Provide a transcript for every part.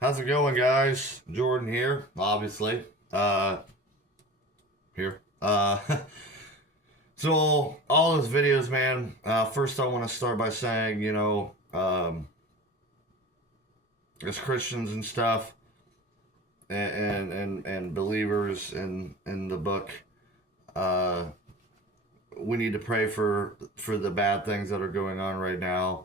How's it going, guys? Jordan here, obviously. Here. So all those videos, man. First, I want to start by saying, as Christians and stuff, and believers in the book, uh, we need to pray for the bad things that are going on right now.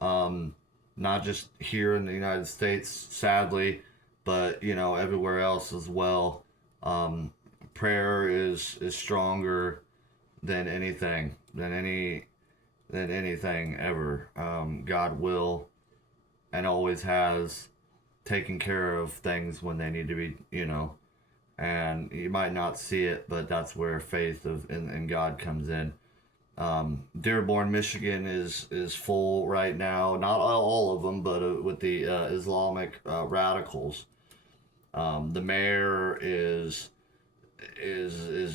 Um, Not just here in the United States, sadly, but everywhere else as well. Um, Prayer is stronger than anything, than anything ever. God will and always has taken care of things when they need to be, and you might not see it, but that's where faith in God comes in. Dearborn, Michigan is full right now. Not all of them, but with the Islamic radicals. The mayor is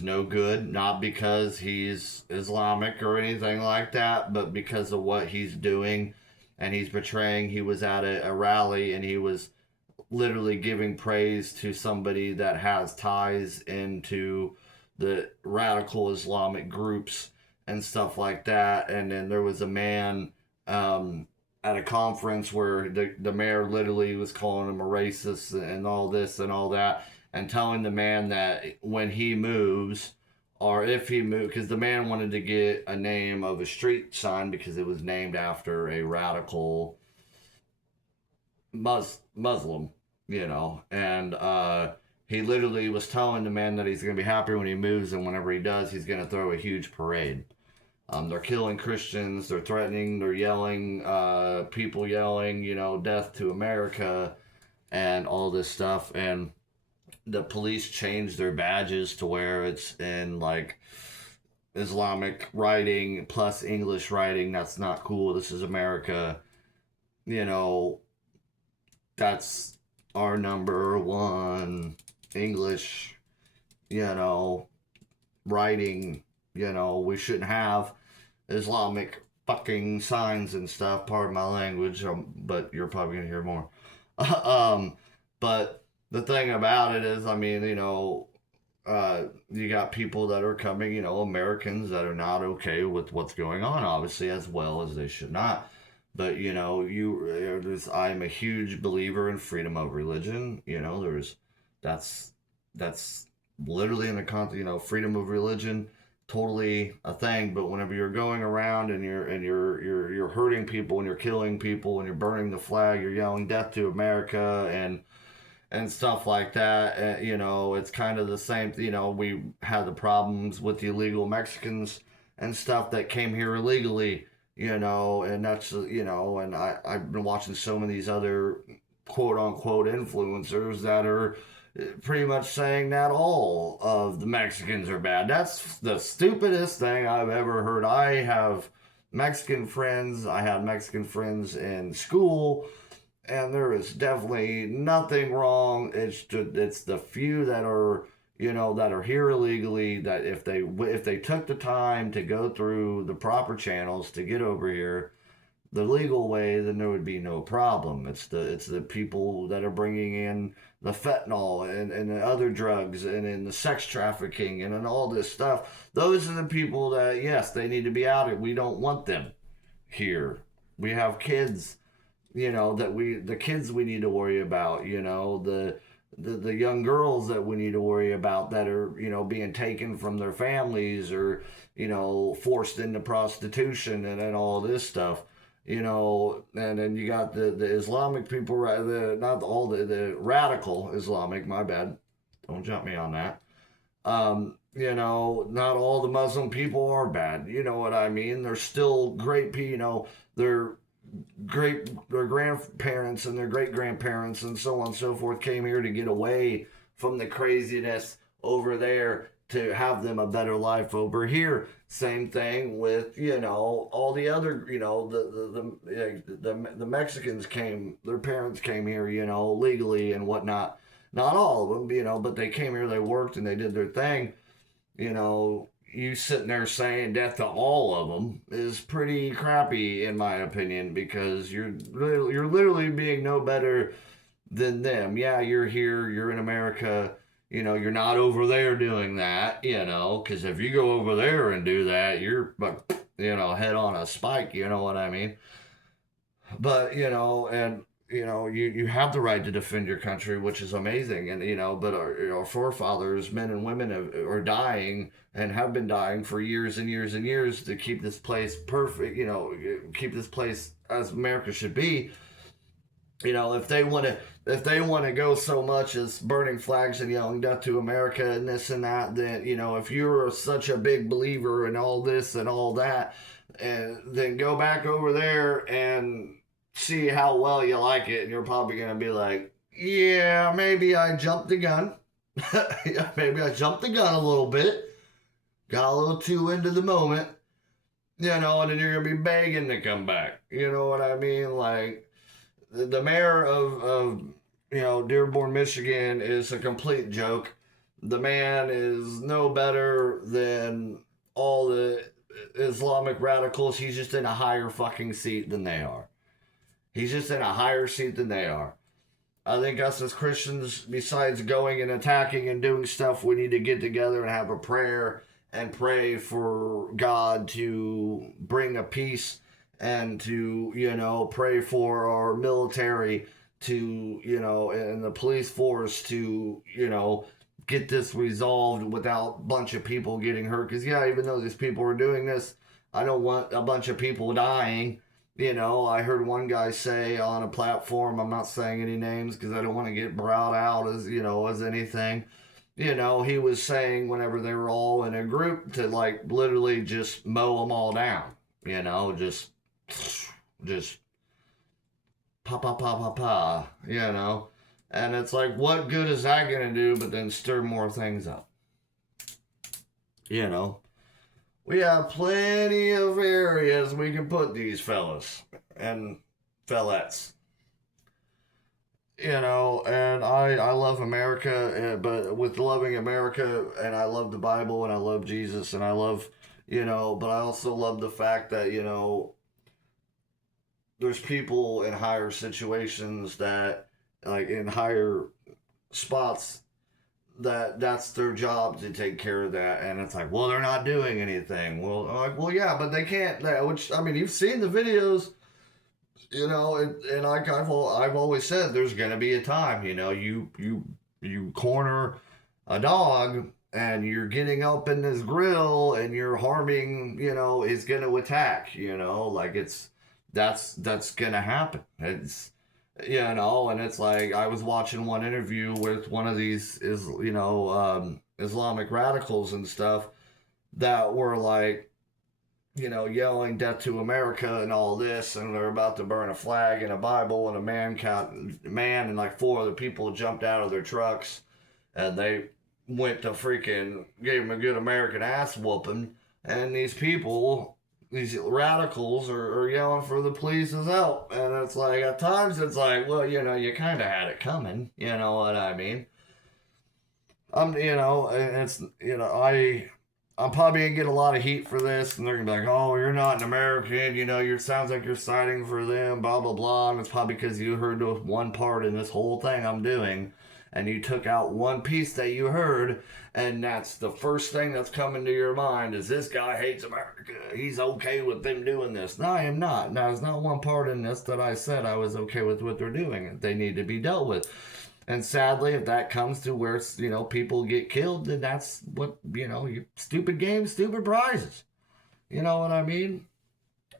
no good, not because he's Islamic or anything like that, but because of what he's doing and he's portraying. He was at a rally and he was literally giving praise to somebody that has ties into the radical Islamic groups and stuff like that. And then there was a man at a conference where the mayor literally was calling him a racist and all this and all that, and telling the man that when he moves, or if he moves, because the man wanted to get a name of a street sign because it was named after a radical Muslim, and he literally was telling the man that he's going to be happy when he moves, and whenever he does, he's going to throw a huge parade. They're killing Christians, they're threatening, they're yelling, people yelling, death to America, and all this stuff. And the police changed their badges to where it's in like Islamic writing plus English writing. That's not cool. This is America. You know, that's our number one English, you know, writing. We shouldn't have Islamic fucking signs and stuff. Pardon my language, but you're probably gonna hear more. But the thing about it is, I mean, you got people that are coming, Americans that are not okay with what's going on, obviously, as well as they should not. But I'm a huge believer in freedom of religion. That's literally in the context, freedom of religion, totally a thing. But whenever you're going around and you're hurting people and you're killing people and you're burning the flag, you're yelling death to America and stuff like that. It's kind of the same. We had the problems with the illegal Mexicans and stuff that came here illegally. And that's and I've been watching so many of these other quote unquote influencers that are pretty much saying that all of the Mexicans are bad. That's the stupidest thing I've ever heard. I have Mexican friends. I had Mexican friends in school, and there is definitely nothing wrong. It's the few that are that are here illegally, that if they took the time to go through the proper channels to get over here the legal way, then there would be no problem. It's the people that are bringing in the fentanyl and the other drugs and in the sex trafficking and all this stuff. Those are the people that, yes, they need to be out. We don't want them here. We have kids, the kids we need to worry about, the young girls that we need to worry about that are, being taken from their families or, forced into prostitution and all this stuff. And then you got the Islamic people, right? Not all the radical Islamic. My bad. Don't jump me on that. Not all the Muslim people are bad. You know what I mean? They're still great people. They're their grandparents and their great grandparents and so on and so forth came here to get away from the craziness over there to have them a better life over here. Same thing with all the other the Mexicans came, their parents came here legally and whatnot. Not all of them, but they came here, they worked and they did their thing. You sitting there saying death to all of them is pretty crappy in my opinion, because you're literally being no better than them. Yeah, you're here, you're in America, you know, you're not over there doing that, you know, because if you go over there and do that, you're, you know, head on a spike, you know what I mean? But, you know, and, you know, you have the right to defend your country, which is amazing. And, you know, but our forefathers, men and women, are dying and have been dying for years and years and years to keep this place perfect, you know, keep this place as America should be. You know, if they want to go so much as burning flags and yelling death to America and this and that, then, you know, if you're such a big believer in all this and all that, and then go back over there and see how well you like it, and you're probably going to be like, yeah, maybe I jumped the gun. Yeah, maybe I jumped the gun a little bit, got a little too into the moment, you know, and then you're going to be begging to come back. You know what I mean? Like, the mayor of you know, Dearborn, Michigan is a complete joke. The man is no better than all the Islamic radicals. He's just in a higher fucking seat than they are. He's just in a higher seat than they are. I think us as Christians, besides going and attacking and doing stuff, we need to get together and have a prayer and pray for God to bring a peace, and to, you know, pray for our military to, you know, and the police force to, you know, get this resolved without a bunch of people getting hurt. Because, yeah, even though these people are doing this, I don't want a bunch of people dying. You know, I heard one guy say on a platform, I'm not saying any names because I don't want to get brought out as, you know, as anything. You know, he was saying whenever they were all in a group to, like, literally just mow them all down. You know, just pa pa pa pa pa, you know. And it's like, what good is that gonna do but then stir more things up? You know. We have plenty of areas we can put these fellas and fellettes. You know, and I love America, but with loving America, and I love the Bible, and I love Jesus, and I love, you know, but I also love the fact that, you know, there's people in higher situations that, like, in higher spots, that's their job to take care of that. And it's like, well, they're not doing anything. Well, I'm like, well, yeah, but they can't. Which, I mean, you've seen the videos, you know, and I've always said there's gonna be a time, you know, you corner a dog and you're getting up in this grill and you're harming, you know, is gonna attack, you know, like that's gonna happen. It's, you know, and it's like I was watching one interview with one of these Islamic radicals and stuff that were like, you know, yelling death to America and all this, and they're about to burn a flag and a Bible, and a man and like four other people jumped out of their trucks, and they went to freaking gave them a good American ass whooping, and these radicals are yelling for the police's help. And it's like, at times it's like, well, you know, you kind of had it coming, you know what I mean? You know, it's, you know, I'm probably gonna get a lot of heat for this, and they're gonna be like, oh, you're not an American, you know, sounds like you're siding for them, blah blah blah. And it's probably because you heard one part in this whole thing I'm doing, and you took out one piece that you heard, and that's the first thing that's coming to your mind is, this guy hates America, he's okay with them doing this. No, I am not. Now, there's not one part in this that I said I was okay with what they're doing. They need to be dealt with. And sadly, if that comes to where, you know, people get killed, then that's what, you know, stupid games, stupid prizes. You know what I mean?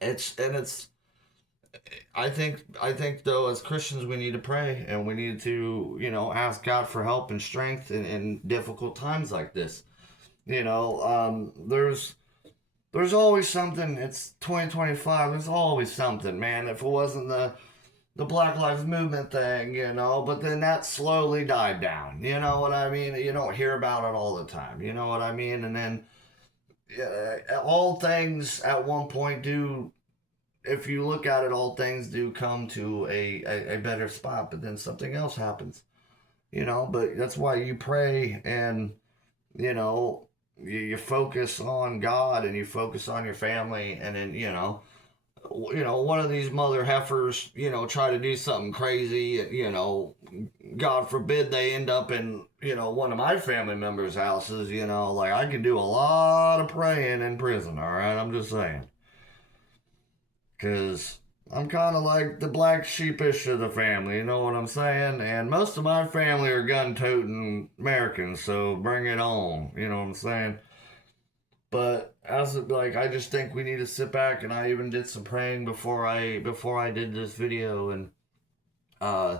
It's I think though, as Christians, we need to pray, and we need to, you know, ask God for help and strength in difficult times like this. You know, there's always something. It's 2025. There's always something, man. If it wasn't the Black Lives Movement thing, you know, but then that slowly died down. You know what I mean? You don't hear about it all the time. You know what I mean? And then all things at one point do, if you look at it, all things do come to a better spot, but then something else happens, you know. But that's why you pray, and, you know, you focus on God, and you focus on your family, and then, you know, one of these mother heifers, try to do something crazy, God forbid they end up in, one of my family members' houses, like I can do a lot of praying in prison, all right? I'm just saying. Because I'm kind of like the black sheepish of the family, you know what I'm saying? And most of my family are gun toting Americans, so bring it on, you know what I'm saying? But as like, I just think we need to sit back, and I even did some praying before I did this video, and uh,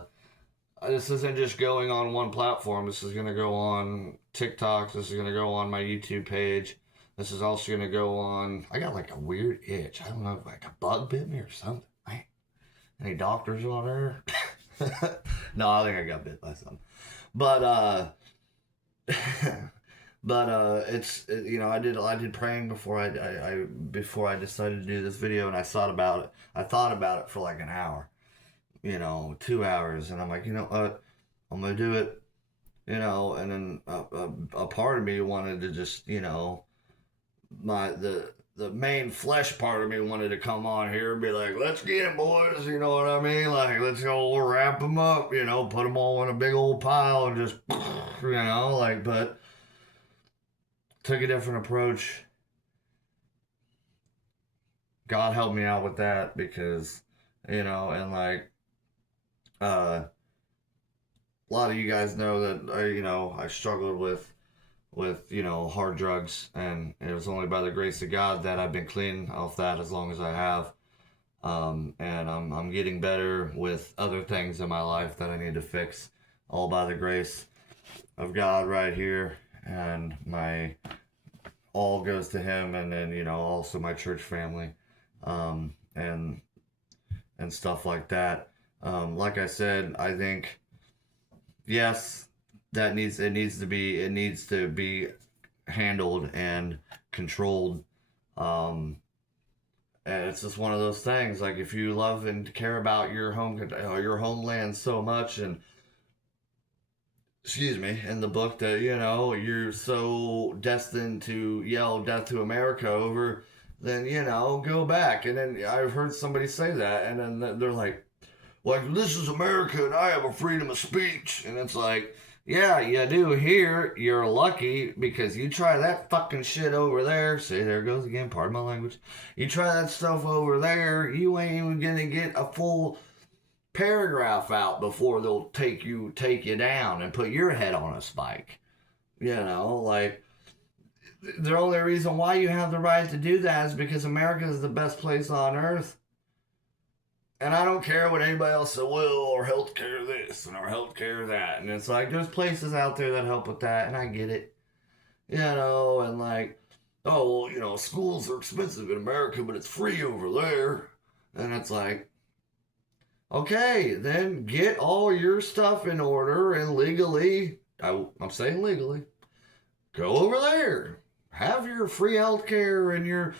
this isn't just going on one platform. This is gonna go on TikTok. This is gonna go on my YouTube page. This is also gonna go on. I got like a weird itch. I don't know if like a bug bit me or something. Any doctors on there? No, I think I got bit by something. But I did praying before I decided to do this video, and I thought about it. I thought about it for like an hour, 2 hours, and I'm like, you know what, I'm gonna do it, and then a part of me wanted to just, my the main flesh part of me wanted to come on here and be like, let's get it, boys, you know what I mean? Like, let's go wrap them up, put them all in a big old pile and just, but took a different approach. God helped me out with that because, and like, a lot of you guys know that I struggled with hard drugs, and it was only by the grace of God that I've been clean off that as long as I have. And I'm getting better with other things in my life that I need to fix, all by the grace of God right here. And my all goes to him, and then also my church family, and stuff like that. Like I said, I think yes, it needs to be handled and controlled. And it's just one of those things. Like, if you love and care about your homeland so much, and excuse me, in the book that you're so destined to yell death to America over, then go back. And then I've heard somebody say that, and then they're like, this is America and I have a freedom of speech. And it's like, yeah, you do here. You're lucky, because you try that fucking shit over there. See, there goes again, pardon my language. You try that stuff over there, you ain't even gonna get a full paragraph out before they'll take you down and put your head on a spike. Like, the only reason why you have the right to do that is because America is the best place on earth. And I don't care what anybody else says, well, our healthcare this and our healthcare that. And it's like, there's places out there that help with that, and I get it. And like, oh, well, schools are expensive in America, but it's free over there. And it's like, okay, then get all your stuff in order and legally, I'm saying legally, go over there. Have your free healthcare and your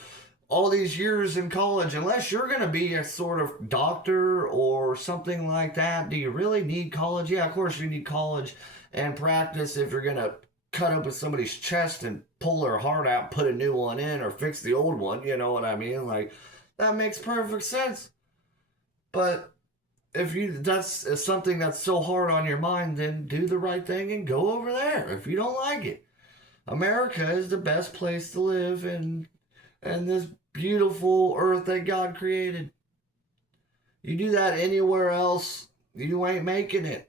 all these years in college. Unless you're going to be a sort of doctor or something like that, do you really need college? Yeah, of course you need college and practice if you're going to cut open somebody's chest and pull their heart out, put a new one in, or fix the old one, you know what I mean? Like, that makes perfect sense. But if that's something that's so hard on your mind, then do the right thing and go over there if you don't like it. America is the best place to live in this beautiful earth that God created. You do that anywhere else, you ain't making it.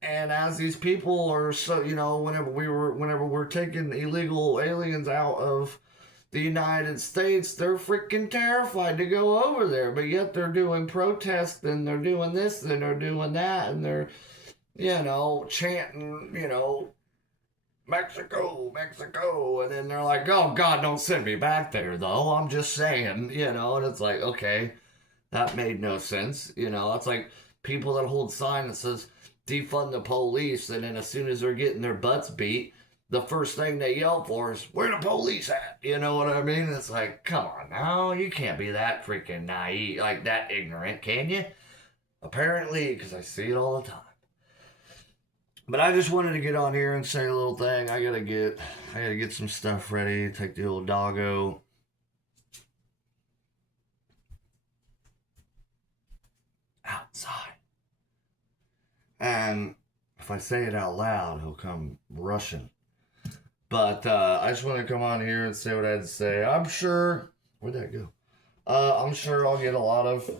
And as these people are so, whenever we're taking illegal aliens out of the United States, they're freaking terrified to go over there. But yet they're doing protests, and they're doing this, and they're doing that, and they're, chanting, Mexico, Mexico. And then they're like, oh, God, don't send me back there, though. I'm just saying, and it's like, okay, that made no sense. It's like people that hold sign that says defund the police, and then as soon as they're getting their butts beat, the first thing they yell for is, where the police at? You know what I mean? It's like, come on now, you can't be that freaking naive, like that ignorant, can you? Apparently, because I see it all the time. But I just wanted to get on here and say a little thing. I gotta get some stuff ready, take the old doggo and if I say it out loud, he'll come rushing. But I just want to come on here and say what I had to say. I'm sure. Where'd that go? I'm sure I'll get a lot of,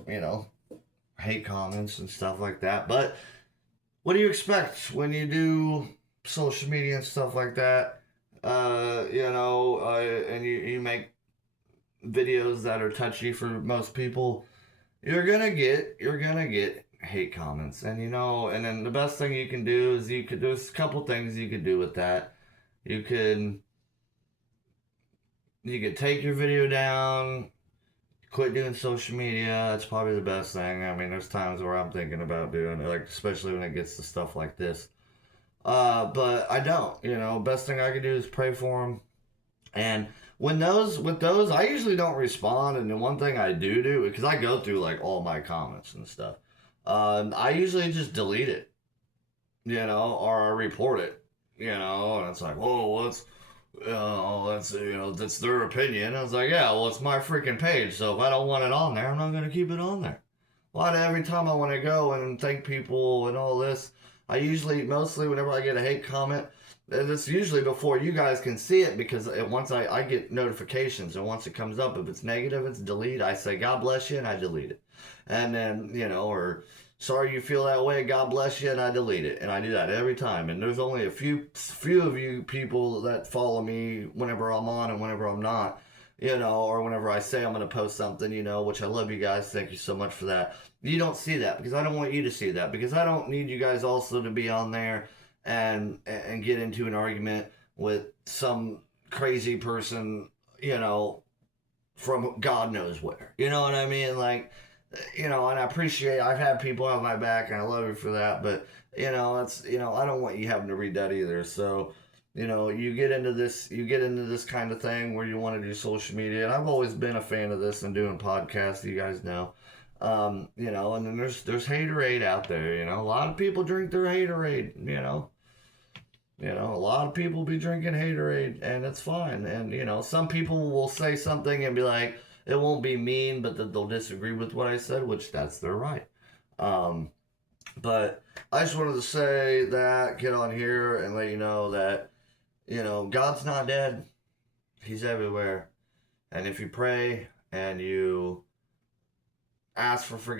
hate comments and stuff like that. But what do you expect when you do social media and stuff like that? And you make videos that are touchy for most people. You're gonna get hate comments, and and then the best thing you can do is there's a couple things you could do with that. You could take your video down, quit doing social media. That's probably the best thing. I mean, there's times where I'm thinking about doing it, like especially when it gets to stuff like this. But I don't. Best thing I could do is pray for them. And with those, I usually don't respond. And the one thing I do because I go through like all my comments and stuff. I usually just delete it, or I report it, and it's like, whoa, that's their opinion. I was like, yeah, well, it's my freaking page, so if I don't want it on there, I'm not going to keep it on there. Why every time I want to go and thank people and all this, mostly whenever I get a hate comment, it's usually before you guys can see it, because once I get notifications, and once it comes up, if it's negative, it's delete. I say, God bless you, and I delete it. And then, or sorry you feel that way, God bless you, and I delete it. And I do that every time. And there's only a few of you people that follow me whenever I'm on and whenever I'm not, or whenever I say I'm going to post something, which I love you guys. Thank you so much for that. You don't see that because I don't want you to see that, because I don't need you guys also to be on there and get into an argument with some crazy person, from God knows where. You know what I mean? Like, and I appreciate, I've had people on my back and I love you for that, but I don't want you having to read that either. So, you get into this kind of thing where you want to do social media, and I've always been a fan of this and doing podcasts, you guys know. And then there's haterade out there, a lot of people drink their haterade, a lot of people be drinking haterade, and it's fine. And, some people will say something and be like, it won't be mean, but they'll disagree with what I said, which that's their right. But I just wanted to say that, get on here and let you know that, God's not dead. He's everywhere. And if you pray and you ask for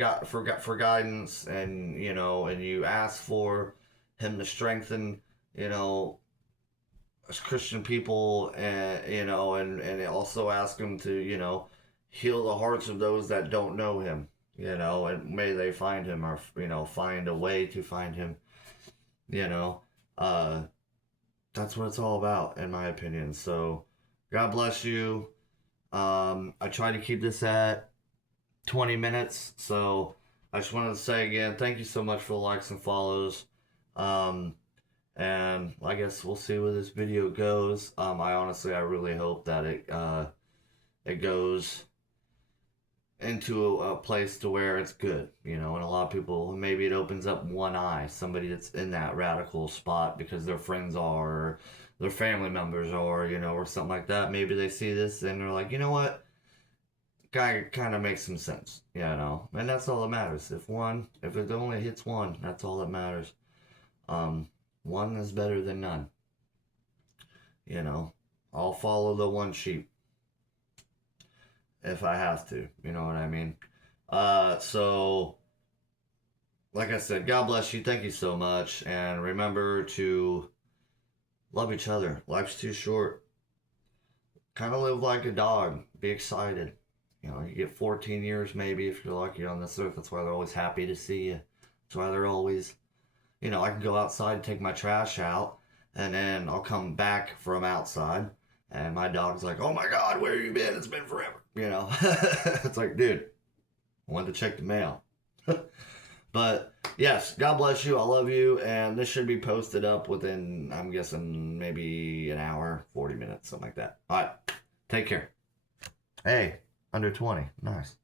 guidance, and, and you ask for him to strengthen, as Christian people, and, and also ask him to, heal the hearts of those that don't know him, and may they find him, or, find a way to find him, that's what it's all about, in my opinion. So, God bless you. I try to keep this at 20 minutes, so I just wanted to say again, thank you so much for the likes and follows. And I guess we'll see where this video goes. I really hope that it goes into a place to where it's good, and a lot of people, maybe it opens up one eye, somebody that's in that radical spot because their friends are, or their family members are, or something like that. Maybe they see this and they're like, you know what, guy kind of makes some sense, and that's all that matters. If it only hits one, that's all that matters. One is better than none. I'll follow the one sheep if I have to. You know what I mean? So, like I said, God bless you. Thank you so much. And remember to love each other. Life's too short. Kind of live like a dog. Be excited. You get 14 years maybe if you're lucky on this earth. That's why they're always happy to see you. That's why they're always... I can go outside and take my trash out, and then I'll come back from outside, and my dog's like, oh my God, where have you been? It's been forever. It's like, dude, I wanted to check the mail. But yes, God bless you. I love you. And this should be posted up within, I'm guessing, maybe an hour, 40 minutes, something like that. All right. Take care. Hey, under 20. Nice.